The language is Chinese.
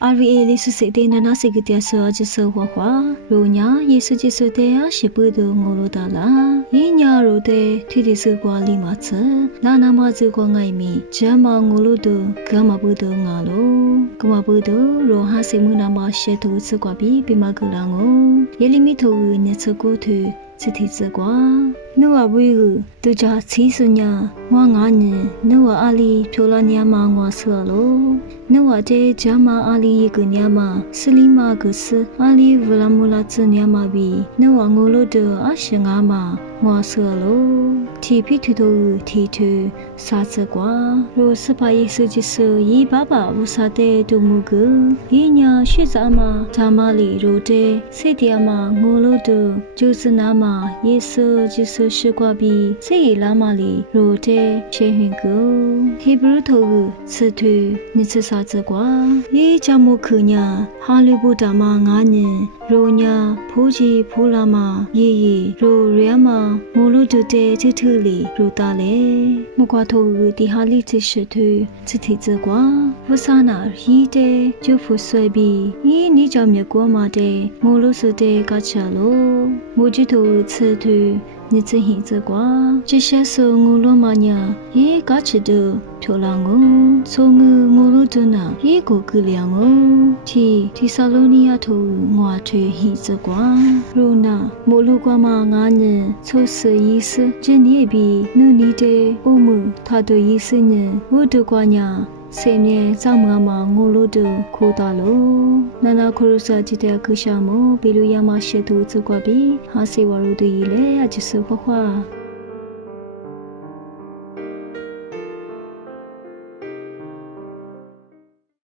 阿瑞耶稣是的那是个点说就是花花，如伢耶稣就是的啊是不得我路达啦，一伢如的推的是瓜里马子，那么这个爱米，这么我路的干嘛不得我路，干嘛不得，如哈是么那么些头吃瓜比嘛个啷哦，也里面头你吃过头。这题子瓜，你话为个都叫七十年，我眼呢，你话阿里漂亮年嘛我说咯，你话这家嘛阿里一个年嘛，斯里嘛个是阿里乌拉木拉子年嘛比，你话我路的阿是俺嘛。我说喽，提皮头头提头啥子瓜？若是把一手就是一爸爸无啥的都木个，一年学啥嘛？咱嘛里肉的，谁的嘛？我路的就是那嘛，一手就是西瓜比，谁拉嘛里肉的先选个，提不头个吃头，你吃啥子瓜？一家木去呢，哈利不达嘛俺呢，肉呢普及普拉嘛，爷爷肉瑞嘛。我路就在这头里入大嘞，木瓜头底下里这石头，这提子瓜，不啥那一的就不随便，你叫咩过嘛的，我路是的嘎吃咯，我就头吃头。你这黑子瓜，这些是我罗马娘，也嘎吃的漂亮哦。从我罗的那一个个亮哦。提萨罗尼亚头我推黑子瓜，罗那莫路瓜嘛俺呢，错是意思，这你比努力的我们他的意思呢，我的瓜娘。谁呢？咱们嘛，我路的苦大喽。那可是记得可什么？比如亚马逊投资挂比，还是我路的一类啊，就是花花。